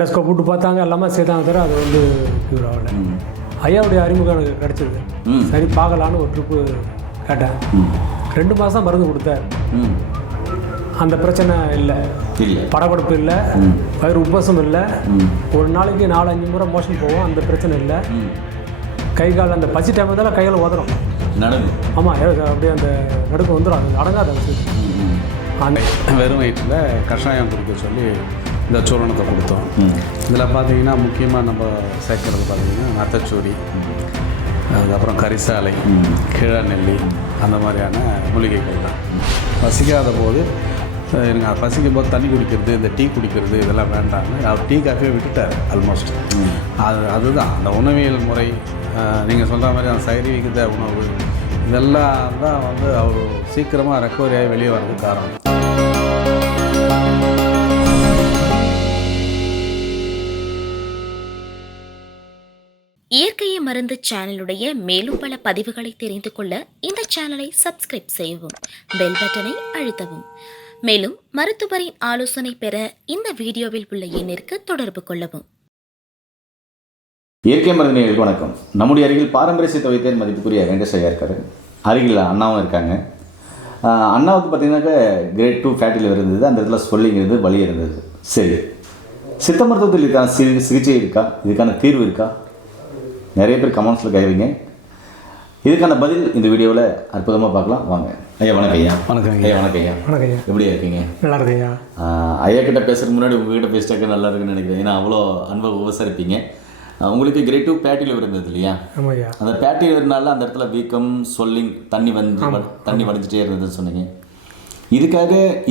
டெஸ்கோப் விட்டு பார்த்தாங்க, எல்லாமே சேர்த்தாங்க தவிர அது வந்து க்யூர் ஆகலை. ஐயாவுடைய அறிமுகம் எனக்கு கிடச்சிது. சரி பார்க்கலான்னு ஒரு ட்ரிப்பு கேட்டேன். 2 மாதம் மருந்து கொடுத்தார். அந்த பிரச்சனை இல்லை, படபடப்பு இல்லை, வயிறு உப்பசம் இல்லை, ஒரு நாளைக்கு 4-5 முறை மோஷன் போவோம், அந்த பிரச்சனை இல்லை. கை கால் அந்த பசி டைம் இருந்தாலும் கையில் உதறும், நடக்கும். ஆமாம், அப்படியே அந்த நடுக்கம் வந்துடும், அது அடங்காத விஷயம். அந்த வெறும் வயிற்றில் கஷாயம் குடிக்க சொல்லி இந்த சூரணத்தை கொடுத்தோம். இதில் பார்த்தீங்கன்னா முக்கியமாக நம்ம சேர்க்கறது பார்த்திங்கன்னா நத்தச்சூரி, அதுக்கப்புறம் கரிசாலை, கீழநெல்லி, அந்த மாதிரியான மூலிகைகள் தான். பசிக்காத போது எனக்கு பசிக்கும் போது தண்ணி குடிக்கிறது, இந்த டீ குடிக்கிறது இதெல்லாம் வேண்டாம்னு அவர் டீ காஃபியை விட்டுட்டார் ஆல்மோஸ்ட். அதுதான் அந்த உணவியல் முறை, நீங்கள் சொல்கிற மாதிரி அந்த சைரீக உணவு, இதெல்லாம் தான் வந்து அவர் சீக்கிரமாக ரெக்கவரி ஆகி வெளியே வர்றதுக்கு காரணம். இயற்கையை மருந்து சேனலுடைய மேலும் பல பதிவுகளை தெரிந்து கொள்ள இந்த சேனலை சப்ஸ்கிரைப் செய்யவும், பெல் பட்டனை அழுத்தவும். மேலும் மருத்துவரின் ஆலோசனை பெற இந்த வீடியோவில் உள்ள எண்ணிற்கு தொடர்பு கொள்ளவும். இயற்கை மருந்து நேயர்களுக்கு வணக்கம். நம்முடைய அருகில் பாரம்பரிய சித்த வைத்தியர் மதிப்புக்குரிய வெங்கடேஷ் ஐயா இருக்காரு. அருகில் அண்ணாவும் இருக்காங்க. அண்ணாவுக்கு பார்த்தீங்கன்னாக்கா கிரேட் 2 ஃபேட்டி லிவர் இருந்தது, அந்த இடத்துல ஸ்வெல்லிங் இருந்தது, வலி இருந்தது. சரி, சித்த மருத்துவத்தில் இதுக்கான சிகிச்சை இருக்கா, இதுக்கான தீர்வு இருக்கா? நிறைய பேர் கமெண்ட்ஸில் கேட்குறீங்க. இதுக்கான பதில் இந்த வீடியோவில் அற்புதமாக பார்க்கலாம். வாங்க ஐயா. வணக்கம் ஐயா. வணக்கம் ஐயா. வணக்கம் ஐயா. வணக்கம் ஐயா. எப்படியா இருக்கீங்க? நல்லா இருக்கு ஐயா. ஐயா கிட்ட பேசுறதுக்கு முன்னாடி உங்ககிட்ட பேசிட்டாக்க நல்லா இருக்குன்னு நினைக்கிறேன். ஏன்னா அவ்வளோ அன்பை உபசரிப்பீங்க. உங்களுக்கு கிரேட் 2 ஃபேட்டி லிவர் இருந்தது இல்லையா? ஆமாம் ஐயா. அந்த ஃபேட்டி லிவர்னால அந்த இடத்துல வீக்கம், சொல்லிங், தண்ணி வடிஞ்சிட்டே இருந்ததுன்னு சொன்னீங்க.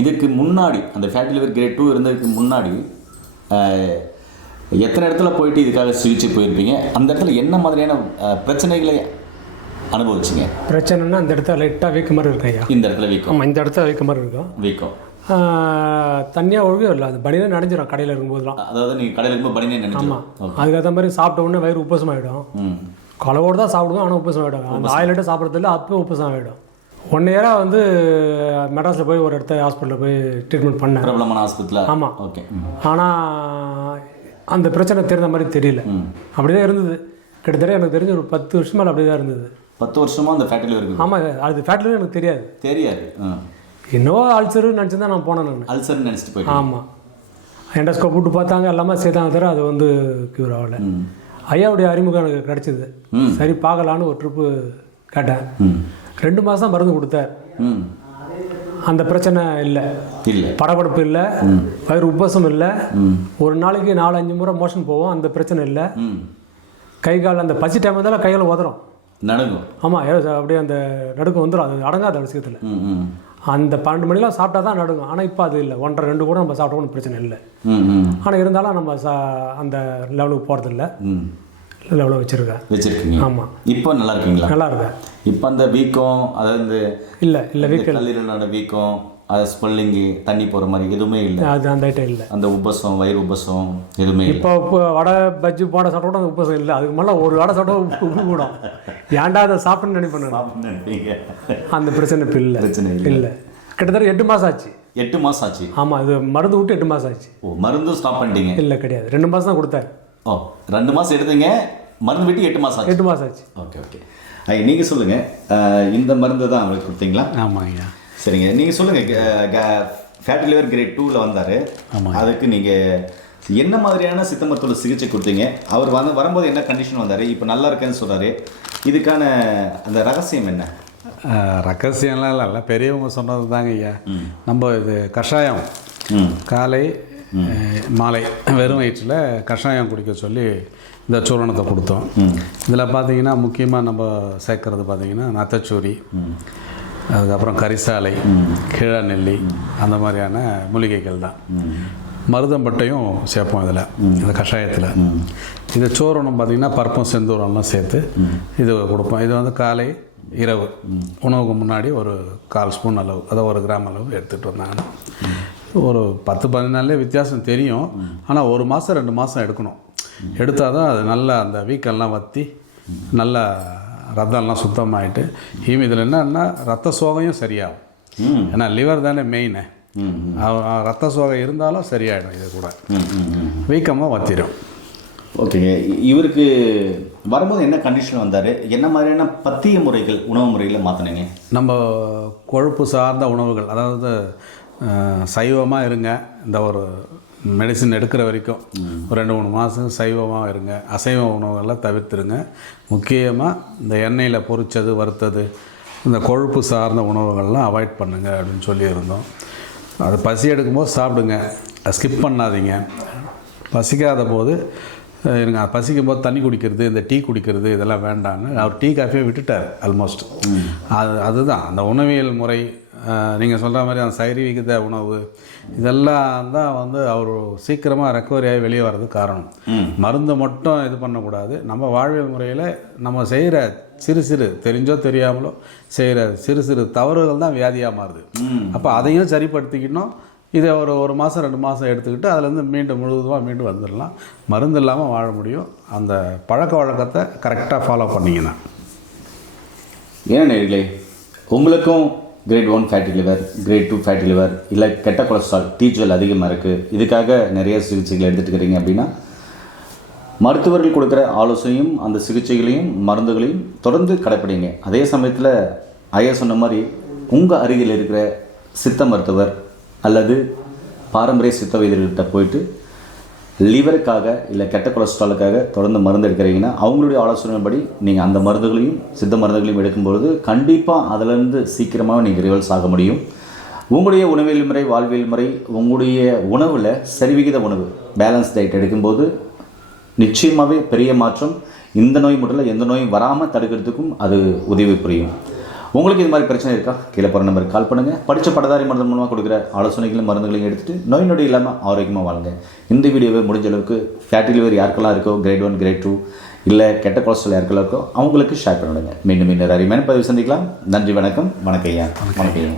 இதுக்கு முன்னாடி அந்த ஃபேட்டி லிவர் கிரேட் 2 இருந்ததுக்கு முன்னாடி எத்தனை இடத்துல போயிட்டு இதுக்காக சிகிச்சை போயிருப்பீங்க? அந்த இடத்துல என்ன மாதிரியான பிரச்சனைகளை அனுபவிச்சிங்க? பிரச்சனைனா அந்த இடத்துல லைட்டாக வீக்க மாதிரி இருக்கும் ஐயா. இந்த இடத்துல வீக்கம்? ஆமாம், இந்த இடத்துல வீக்க மாதிரி இருக்கும். வீக்கம் தண்ணியாக ஒழுவே இல்லை, அது பனியாக நனைஞ்சிடும் கடையில் இருக்கும்போதுலாம். அதாவது நீங்கள் கடையில் இருக்கும்போது பனியே நினைச்சிடும். ஆமாம், அதுக்கேற்ற மாதிரி சாப்பிட்ட உடனே வயிறு உப்பசமாகிடும். கலவோடு தான் சாப்பிடுவோம், ஆனால் உப்பசமாகிடும். அந்த ஆயிலிட்டு சாப்பிட்றதில்ல, அப்போ உப்பசமாகிடும். 1 இயராக வந்து மெட்ராஸில் போய் ஒரு இடத்த ஹாஸ்பிட்டலில் போய் ட்ரீட்மெண்ட் பண்ணேன், பிரபலமான ஹாஸ்பிட்டலில். ஆமாம். ஓகே. ஆனால் அந்த பிரச்சனை தெரிந்த மாதிரி தெரியல, அப்படி தான் இருந்தது. கிட்டத்தட்ட எனக்கு தெரிஞ்ச ஒரு 10 வருஷம் மேலே அப்படி தான் இருந்தது. 10 வருஷமாக அந்த ஃபேட்டி லிவர் இருக்குது? ஆமாம், அது ஃபேட்டி லிவர் எனக்கு தெரியாது. என்னவோ அல்சருன்னு நினச்சி தான் நான் போனேன். நான் அல்சர்னு நினச்சிட்டு போயிட்டேன். ஆமாம், எண்டோஸ்கோப் விட்டு பார்த்தாங்க, எல்லாமே சேர்த்தாங்க தவிர அது வந்து க்யூர் ஆகலை. ஐயாவுடைய அறிமுகம் எனக்கு கிடச்சிது. சரி பார்க்கலான்னு ஒரு ட்ரிப்பு கேட்டேன். 2 மாதம் மருந்து கொடுத்தார். அந்த பிரச்சனை இல்லை, படபடப்பு இல்லை, வயிறு உப்பசம் இல்லை, ஒரு நாளைக்கு 4-5 முறை மோஷன் போவோம், அந்த பிரச்சனை இல்லை. கை கால் அந்த பசி டைம் இருந்தாலும் கையில் உதறும், நடக்கும். ஆமாம், அப்படியே அந்த நடுக்கம் வந்துடும், அது அடங்காத விஷயத்தில். அந்த 12 மணிலாம் சாப்பிட்டா தான் நடுங்கும். ஆனால் இப்போ அது இல்லை, 1:30-2 கூட நம்ம சாப்பிட்டோம்னு பிரச்சனை இல்லை. ஆனால் இருந்தாலும் நம்ம அந்த லெவலுக்கு போகிறதில்ல, லெவலில் வச்சுருக்கீங்க. ஆமாம். இப்போ நல்லா இருக்கீங்களா? நல்லா இருக்கேன். இப்போ அந்த வீக்கம், அதாவது இல்லை வீக்கம், கல்லீரலோட வீக்கம், அது ஸ்வெல்லிங்கு, தண்ணி போகிற மாதிரி எதுவுமே இல்லை. அது அந்த ஐட்டம் இல்லை. அந்த உப்பசம், வயிறு உப்பசம் எதுவுமே இல்லை. இப்போ வடை பஜ்ஜி போட சாப்பிட்டோட அந்த உப்பசம் இல்லை. அதுக்கு மேலே ஒரு வடை சாப்பிட்டா உப்பு கூடும். ஏன்டா அதை சாப்பிட்ணுன்னு நினைப்பேன். அந்த பிரச்சனை இப்போ இல்லை. பிரச்சனை இல்லை. கிட்டத்தட்ட 8 மாதம் ஆச்சு. 8 மாதம் ஆச்சு? ஆமாம், இது மருந்து விட்டு 8 மாதம் ஆச்சு. ஓ, மருந்து ஸ்டாப் பண்ணிட்டீங்க? இல்லை, கிடையாது. 2 மாதம் தான் கொடுத்தாரு. ஓ, 2 மாதம் எடுத்தீங்க, மருந்து விட்டு 8 மாதம் ஆச்சு. 8 மாதம் ஆச்சு. Okay okay. நீங்கள் சொல்லுங்கள், இந்த மருந்து தான் அவங்களுக்கு கொடுத்தீங்களா? ஆமாம் ஐயா. சரிங்க, நீங்கள் சொல்லுங்கள். ஃபேட்டி லிவர் கிரேட் 2ல் வந்தார். ஆமாம். அதுக்கு நீங்கள் என்ன மாதிரியான சித்த மருத்துவ சிகிச்சை கொடுத்தீங்க? அவர் வரும்போது என்ன கண்டிஷன் வந்தார்? இப்போ நல்லா இருக்கேன்னு சொல்கிறாரு. இதுக்கான அந்த ரகசியம் என்ன? ரகசியம்லாம் இல்லை, பெரியவங்க சொன்னது தாங்க ஐயா. நம்ம இது கஷாயம் காலை மாலை வெறும் வயிற்றில் கஷாயம் குடிக்க சொல்லி இந்த சூரணத்தை கொடுத்தோம். இதில் பார்த்தீங்கன்னா முக்கியமாக நம்ம சேர்க்கறது பார்த்திங்கன்னா நத்தச்சூரி, அதுக்கப்புறம் கரிசாலை, கீழநெல்லி, அந்த மாதிரியான மூலிகைகள் தான். மருதம்பட்டையும் சேர்ப்போம் இதில், இந்த கஷாயத்தில். இது சூரணம் பார்த்திங்கன்னா பருப்பும் செந்தூரம்லாம் சேர்த்து இது கொடுப்போம். இது வந்து காலை இரவு உணவுக்கு முன்னாடி ஒரு 1/4 ஸ்பூன் அளவு, அதாவது 1 கிராம் அளவு எடுத்துகிட்டு வந்தாங்கன்னா ஒரு 10-15 நாள்லேயே வித்தியாசம் தெரியும். ஆனால் 1 மாதம் 2 மாதம் எடுக்கணும். எடுத்தால் தான் அது நல்லா அந்த வீக்கெல்லாம் வற்றி நல்லா ரத்தம்லாம் சுத்தமாகிட்டு இதில் என்னன்னா ரத்த சோகையும் சரியாகும். ஏன்னா லிவர் தானே மெயின். ரத்த சோகை இருந்தாலும் சரியாயிடும் இது கூட. வீக்கமாக வத்திரும். ஓகேங்க. இவருக்கு வரும்போது என்ன கண்டிஷன் வந்தார், என்ன மாதிரியான பத்திய முறைகள் உணவு முறைகளை மாற்றினீங்க? நம்ம கொழுப்பு சார்ந்த உணவுகள், அதாவது சைவமாக இருங்க, இந்த ஒரு மெடிசின் எடுக்கிற வரைக்கும் ஒரு 2-3 மாதம் சைவமாக இருங்க, அசைவ உணவுகள்லாம் தவிர்த்துருங்க. முக்கியமாக இந்த எண்ணெயில் பொரித்தது வறுத்தது இந்த கொழுப்பு சார்ந்த உணவுகள்லாம் அவாய்ட் பண்ணுங்க அப்படின்னு சொல்லியிருந்தோம். அது பசி எடுக்கும்போது சாப்பிடுங்க, ஸ்கிப் பண்ணாதீங்க. பசிக்காத போது எனக்கு பசிக்கும் போது தண்ணி குடிக்கிறது, இந்த டீ குடிக்கிறது இதெல்லாம் வேண்டான்னு அவர் டீ காஃபியை விட்டுட்டார் ஆல்மோஸ்ட். அதுதான் அந்த உணவியல் முறை. நீங்கள் சொல்கிற மாதிரி அந்த சைவீக உணவு இதெல்லாம் தான் அவர் சீக்கிரமாக ரெக்கவரி ஆகி வெளியே வர்றதுக்கு காரணம். மருந்து மட்டும் இது பண்ணக்கூடாது. நம்ம வாழ்வியல் முறையில் நம்ம செய்கிற சிறு தெரிஞ்சோ தெரியாமலோ செய்கிற சிறு தவறுகள் தான் வியாதியாக மாறுது. அப்போ அதையும் சரிப்படுத்திக்கணும். இதை ஒரு மாதம் 2 மாதம் எடுத்துக்கிட்டு அதுலேருந்து முழுவதுமாக வந்துடலாம். மருந்து இல்லாமல் வாழ முடியும். அந்த பழக்க வழக்கத்தை கரெக்டாக ஃபாலோ பண்ணிங்கன்னா. ஏன் நேர்களே, உங்களுக்கும் grade 1 fatty liver, grade 2 fatty liver, இல்லை கெட்ட கொலஸ்ட்ரால், டீஜல் அதிகமாக இருக்குது, இதுக்காக நிறைய சிகிச்சைகள் எடுத்துகிட்டு இருக்கிறீங்க அப்படின்னா மருத்துவர்கள் கொடுக்குற ஆலோசனையும் அந்த சிகிச்சைகளையும் மருந்துகளையும் தொடர்ந்து கடைப்பிடிங்க. அதே சமயத்தில் ஐயா சொன்ன மாதிரி உங்கள் அருகில் இருக்கிற சித்த மருத்துவர் அல்லது பாரம்பரிய சித்த வைத்தியர்கிட்ட போயிட்டு லிவருக்காக இல்லை கெட்ட கொலஸ்ட்ராலுக்காக தொடர்ந்து மருந்து எடுக்கிறீங்கன்னா அவங்களுடைய ஆலோசனைப்படி நீங்கள் அந்த மருந்துகளையும் சித்த மருந்துகளையும் எடுக்கும்பொழுது கண்டிப்பாக அதிலேருந்து சீக்கிரமாக நீங்கள் ரிவல்ஸ் ஆக முடியும். உங்களுடைய உணவியல் முறை, வாழ்வியல் முறை, உங்களுடைய உணவில் சரிவிகித உணவு, பேலன்ஸ் டயட் எடுக்கும்போது நிச்சயமாகவே பெரிய மாற்றம். இந்த நோய் மட்டும் இல்லை, எந்த நோயும் வராமல் தடுக்கிறதுக்கும் அது உதவி புரியும். உங்களுக்கு இது மாதிரி பிரச்சனை இருக்கா? கீழே போகிற நம்பருக்கு கால் பண்ணுங்கள். படித்த பட்டதாரி மருந்து மூலமாக கொடுக்குற ஆலோசனைகளும் மருந்துகளையும் எடுத்துகிட்டு நோய் நொடி இல்லாமல் ஆரோக்கியமாக வாழுங்க. இந்த வீடியோவை முடிஞ்ச அளவுக்கு ஃபேட்டி லிவர் யாருக்கெல்லாம் இருக்கோ, கிரேட் 1 கிரேட் 2 இல்லை கெட்ட கொலஸ்ட்ரால் யாருக்கெல்லாம் இருக்கோ அவங்களுக்கு ஷேர் பண்ணிவிடுங்க. மீண்டும் இன்னொரு அருமையான பதிவு சந்திக்கலாம். நன்றி, வணக்கம். வணக்கம் ஐயா. வணக்கம் ஐயா.